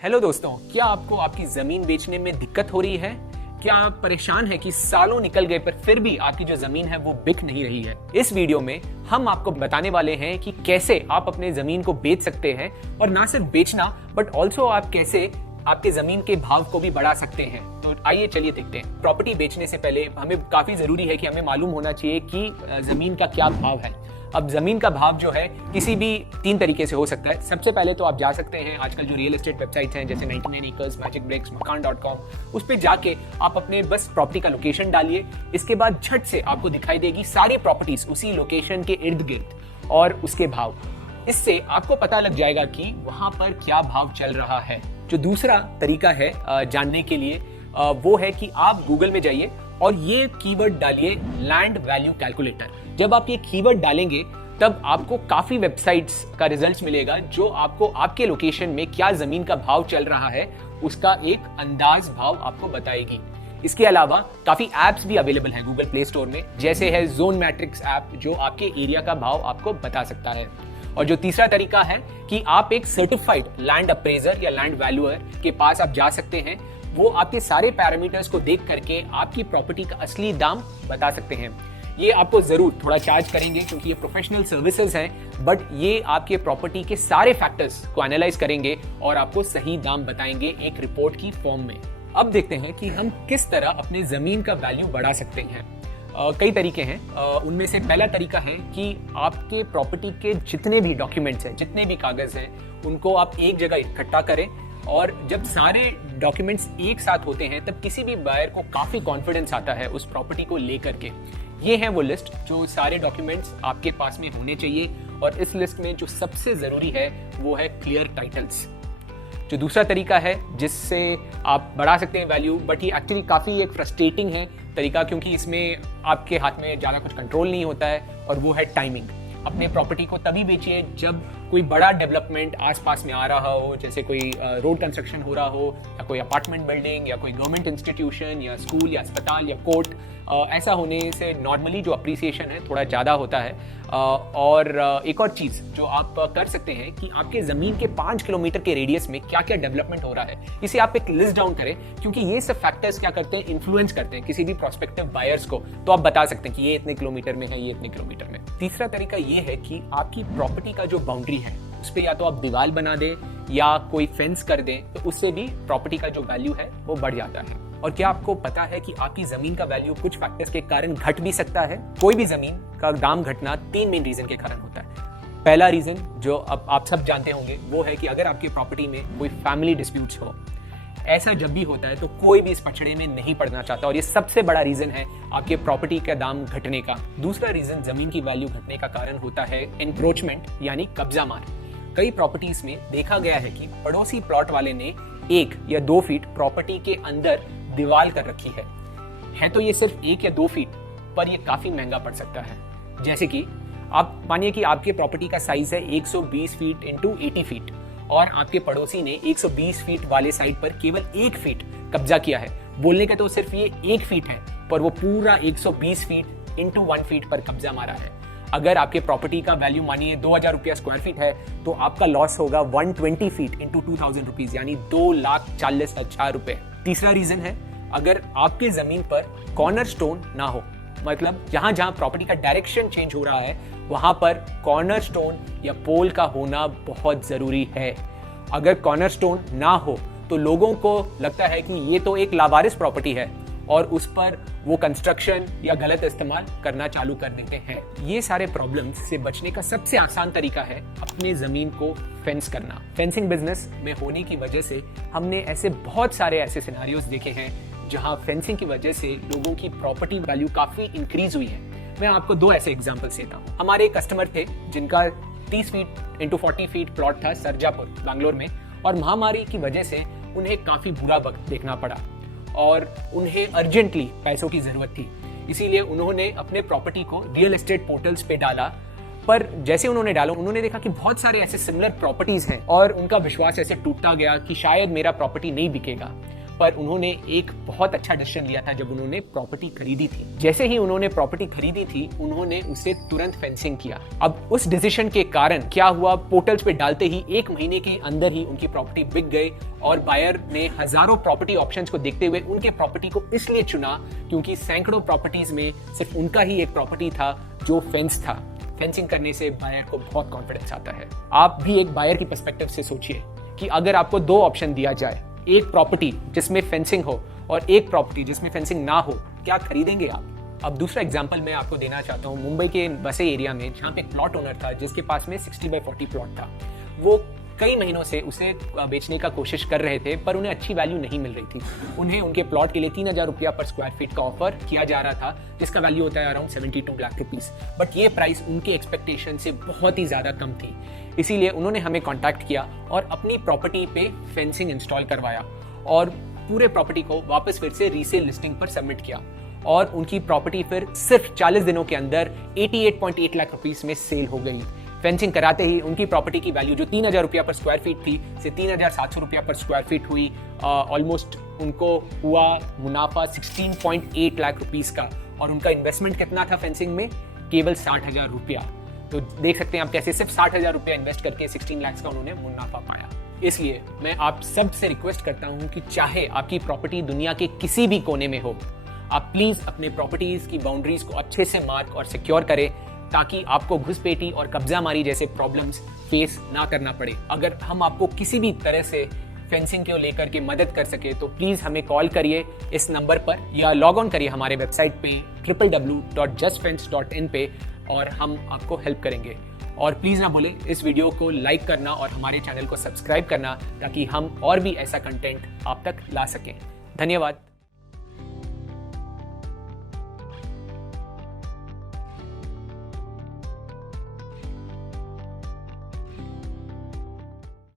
Hello दोस्तों, क्या आपको आपकी जमीन बेचने में दिक्कत हो रही है? क्या आप परेशान हैं कि सालों निकल गए पर फिर भी आपकी जो जमीन है वो बिक नहीं रही है? इस वीडियो में हम आपको बताने वाले हैं कि कैसे आप अपने जमीन को बेच सकते हैं और ना सिर्फ बेचना बट ऑल्सो आप कैसे आपके जमीन के भाव को भी बढ़ा सकते हैं। तो आइए चलिए देखते हैं। प्रॉपर्टी बेचने से पहले हमें काफी जरूरी है कि हमें मालूम होना चाहिए कि जमीन का क्या भाव है। अब जमीन का भाव जो है किसी भी 3 तरीके से हो सकता है। सबसे पहले तो आप जा सकते हैं आजकल जो रियल एस्टेट वेबसाइट्स हैं जैसे 99 एकर्स, मैजिक ब्रिक्स, मकान.com, उस पे जाके आप अपने बस प्रॉपर्टी का लोकेशन डालिए। इसके बाद झट से आपको दिखाई देगी सारी प्रॉपर्टीज उसी लोकेशन के इर्द गिर्द और उसके भाव। इससे आपको पता लग जाएगा कि वहां पर क्या भाव चल रहा है। जो दूसरा तरीका है जानने के लिए वो है कि आप गूगल में जाइए और ये कीवर्ड डालिए लैंड वैल्यू कैलकुलेटर। जब आप ये कीवर्ड डालेंगे तब आपको काफी वेबसाइट्स का रिजल्ट्स मिलेगा जो आपको आपके लोकेशन में क्या जमीन का भाव चल रहा है उसका एक अंदाज भाव आपको बताएगी। इसके अलावा काफी एप्स भी अवेलेबल हैं गूगल प्ले स्टोर में, जैसे है जोन मैट्रिक्स ऐप जो आपके एरिया का भाव आपको बता सकता है। और जो तीसरा तरीका है कि आप एक सर्टिफाइड लैंड अप्रेजर या लैंड वैल्यूअर के पास आप जा सकते हैं। वो आपके सारे पैरामीटर्स को देख करके आपकी प्रॉपर्टी का असली दाम बता सकते हैं। ये आपको जरूर थोड़ा चार्ज करेंगे क्योंकि ये प्रोफेशनल सर्विसेज हैं, बट ये आपके प्रॉपर्टी के सारे फैक्टर्स को एनालाइज करेंगे और आपको सही दाम बताएंगे एक रिपोर्ट की फॉर्म में। अब देखते हैं कि हम किस तरह अपने जमीन का वैल्यू बढ़ा सकते हैं। कई तरीके हैं। उनमें से पहला तरीका है कि आपके प्रॉपर्टी के जितने भी डॉक्यूमेंट्स हैं, जितने भी कागज हैं, उनको आप एक जगह इकट्ठा करें। और जब सारे डॉक्यूमेंट्स एक साथ होते हैं तब किसी भी बायर को काफी कॉन्फिडेंस आता है उस प्रॉपर्टी को लेकर के। ये है वो लिस्ट जो सारे डॉक्यूमेंट्स आपके पास में होने चाहिए। और इस लिस्ट में जो सबसे जरूरी है वो है क्लियर टाइटल्स। जो दूसरा तरीका है जिससे आप बढ़ा सकते हैं वैल्यू, बट ये एक्चुअली काफी एक फ्रस्ट्रेटिंग है तरीका क्योंकि इसमें आपके हाथ में ज्यादा कुछ कंट्रोल नहीं होता है, और वो है टाइमिंग। अपने प्रॉपर्टी को तभी बेचिए जब कोई बड़ा डेवलपमेंट आसपास में आ रहा हो, जैसे कोई रोड कंस्ट्रक्शन हो रहा हो या कोई अपार्टमेंट बिल्डिंग या कोई गवर्नमेंट इंस्टीट्यूशन या स्कूल या अस्पताल या कोर्ट। ऐसा होने से नॉर्मली जो अप्रिसिएशन है थोड़ा ज़्यादा होता है। और एक और चीज़ जो आप कर सकते हैं कि आपके ज़मीन के 5 किलोमीटर के रेडियस में क्या क्या डेवलपमेंट हो रहा है, इसे आप एक लिस्ट डाउन करें, क्योंकि ये सब फैक्टर्स क्या करते हैं, इन्फ्लुएंस करते हैं किसी भी प्रोस्पेक्टिव बायर्स को। तो आप बता सकते हैं कि ये इतने किलोमीटर में है, ये इतने किलोमीटर में। तीसरा तरीका ये है कि आपकी प्रॉपर्टी का जो बाउंड्री है उस पर या तो आप दीवार बना दें या कोई फेंस कर दें, तो उससे भी प्रॉपर्टी का जो वैल्यू है वो बढ़ जाता है। और क्या आपको पता है कि आपकी जमीन का वैल्यू कुछ फैक्टर्स के कारण घट भी सकता है? कोई भी जमीन का दाम घटना 3 मेन रीजन के कारण होता है। पहला रीजन जो अब आप सब जानते होंगे वो है कि अगर आपकी प्रॉपर्टी में कोई फैमिली डिस्प्यूट्स हो। ऐसा जब भी होता है तो कोई भी इस पछड़े में नहीं पड़ना चाहता, और ये सबसे बड़ा रीजन है आपके प्रॉपर्टी का दाम घटने का। दूसरा रीजन जमीन की वैल्यू घटने का कारण होता है एनक्रोचमेंट यानी कब्जा मार। कई प्रॉपर्टीज में देखा गया है कि पड़ोसी प्लॉट वाले ने 1 या 2 फीट प्रॉपर्टी के अंदर दीवार कर रखी है तो ये सिर्फ 1 या 2 फीट, पर ये काफी महंगा पड़ सकता है। जैसे कि आप मानिए कि आपके प्रॉपर्टी का साइज है 120 फीट इंटू 80 फीट और आपके पड़ोसी ने 120 फीट वाले साइड पर केवल 1 फीट कब्जा किया है। बोलने का तो सिर्फ ये 1 फीट है, पर वो पूरा 120 फीट इंटू 1 फीट पर कब्जा मारा है। अगर आपके प्रॉपर्टी का वैल्यू मानिए 2000 रुपया स्क्वायर फीट है तो आपका लॉस होगा 120 फीट इंटू 2000 रुपीज यानी 2,40,000 रुपए। तीसरा रीजन है अगर आपके जमीन पर कॉर्नर स्टोन ना हो, मतलब जहां जहां प्रॉपर्टी का डायरेक्शन चेंज हो रहा है वहां पर कॉर्नर स्टोन या पोल का होना बहुत जरूरी है। अगर कॉर्नर स्टोन ना हो तो लोगों को लगता है कि ये तो एक लावारिस प्रॉपर्टी है और उस पर वो कंस्ट्रक्शन या गलत इस्तेमाल करना चालू कर देते हैं। ये सारे प्रॉब्लम्स से बचने का सबसे आसान तरीका है अपने जमीन को फेंस करना। फेंसिंग बिजनेस में होने की वजह से हमने बहुत सारे ऐसे सिनेरियोज देखे हैं जहां फेंसिंग की वजह से लोगों की प्रॉपर्टी वैल्यू काफी इंक्रीज हुई है। मैं आपको 2 ऐसे एग्जांपल्स देता हूं। हमारे एक कस्टमर थे जिनका 30 फीट इंटू 40 फीट प्लॉट था सरजापुर बैंगलोर में, और महामारी की वजह से उन्हें काफी बुरा वक्त देखना पड़ा और उन्हें अर्जेंटली पैसों की जरूरत थी। इसीलिए उन्होंने अपने प्रॉपर्टी को रियल एस्टेट पोर्टल्स पे डाला, पर जैसे उन्होंने डाला उन्होंने देखा कि बहुत सारे ऐसे सिमिलर प्रॉपर्टीज हैं और उनका विश्वास ऐसे टूटता गया कि शायद मेरा प्रॉपर्टी नहीं बिकेगा। पर उन्होंने एक बहुत अच्छा डिसीजन लिया था जब उन्होंने प्रॉपर्टी खरीदी थी। जैसे ही उन्होंने प्रॉपर्टी खरीदी थी, उन्होंने उसे तुरंत फेंसिंग किया। अब उस डिसीजन के कारण क्या हुआ, पोर्टल्स पे डालते ही 1 महीने के अंदर ही उनकी प्रॉपर्टी बिक गई और बायर ने हजारों प्रॉपर्टी ऑप्शंस को देखते हुए उनके प्रॉपर्टी को इसलिए चुना क्योंकि सैकड़ों प्रॉपर्टीज में सिर्फ उनका ही एक प्रॉपर्टी था जो फेंस था। फेंसिंग करने से बायर को बहुत कॉन्फिडेंस आता है। आप भी एक बायर की पर्सपेक्टिव से सोचिए कि अगर आपको 2 ऑप्शन दिया जाए, एक प्रॉपर्टी जिसमें फेंसिंग हो और एक प्रॉपर्टी जिसमें फेंसिंग ना हो, क्या खरीदेंगे आप? अब दूसरा एग्जांपल मैं आपको देना चाहता हूँ मुंबई के वसई एरिया में, जहाँ पे एक प्लॉट ओनर था जिसके पास में 60/40 प्लॉट था। वो कई महीनों से उसे बेचने का कोशिश कर रहे थे पर उन्हें अच्छी वैल्यू नहीं मिल रही थी। उन्हें उनके प्लॉट के लिए 3000 रुपया पर स्क्वायर फीट का ऑफर किया जा रहा था, जिसका वैल्यू होता है अराउंड 72 लाख रुपीस। बट ये प्राइस उनके एक्सपेक्टेशन से बहुत ही ज़्यादा कम थी, इसीलिए उन्होंने हमें कॉन्टैक्ट किया और अपनी प्रॉपर्टी पे फेंसिंग इंस्टॉल करवाया और पूरे प्रॉपर्टी को वापस फिर से रीसेल लिस्टिंग पर सबमिट किया और उनकी प्रॉपर्टी फिर सिर्फ 40 दिनों के अंदर 88.8 लाख रुपीस में सेल हो गई। फेंसिंग कराते ही उनकी प्रॉपर्टी की वैल्यू जो 3000 रुपया पर स्क्वायर फीट थी से 3700 रुपया पर स्क्वायर फीट हुई। ऑलमोस्ट उनको हुआ मुनाफा 16.8 लाख रुपीस का और उनका इन्वेस्टमेंट कितना था फेंसिंग में? केवल 60,000 रुपया। तो देख सकते हैं आप कैसे सिर्फ 60,000 रुपया इन्वेस्ट करके 16 लाख का उन्होंने मुनाफा पाया। इसलिए मैं आप सब से रिक्वेस्ट करता हूं कि चाहे आपकी प्रॉपर्टी दुनिया के किसी भी कोने में हो, आप प्लीज अपने प्रॉपर्टीज की बाउंड्रीज को अच्छे से मार्क और सिक्योर करें ताकि आपको घुसपैठी और कब्जामारी जैसे प्रॉब्लम्स फेस ना करना पड़े। अगर हम आपको किसी भी तरह से फेंसिंग को लेकर के मदद कर सके तो प्लीज हमें कॉल करिए इस नंबर पर या लॉग ऑन करिए हमारे वेबसाइट पे www.justfence.in पे और हम आपको हेल्प करेंगे। और प्लीज ना भूलें इस वीडियो को लाइक करना और हमारे चैनल को सब्सक्राइब करना ताकि हम और भी ऐसा कंटेंट आप तक ला सकें। धन्यवाद।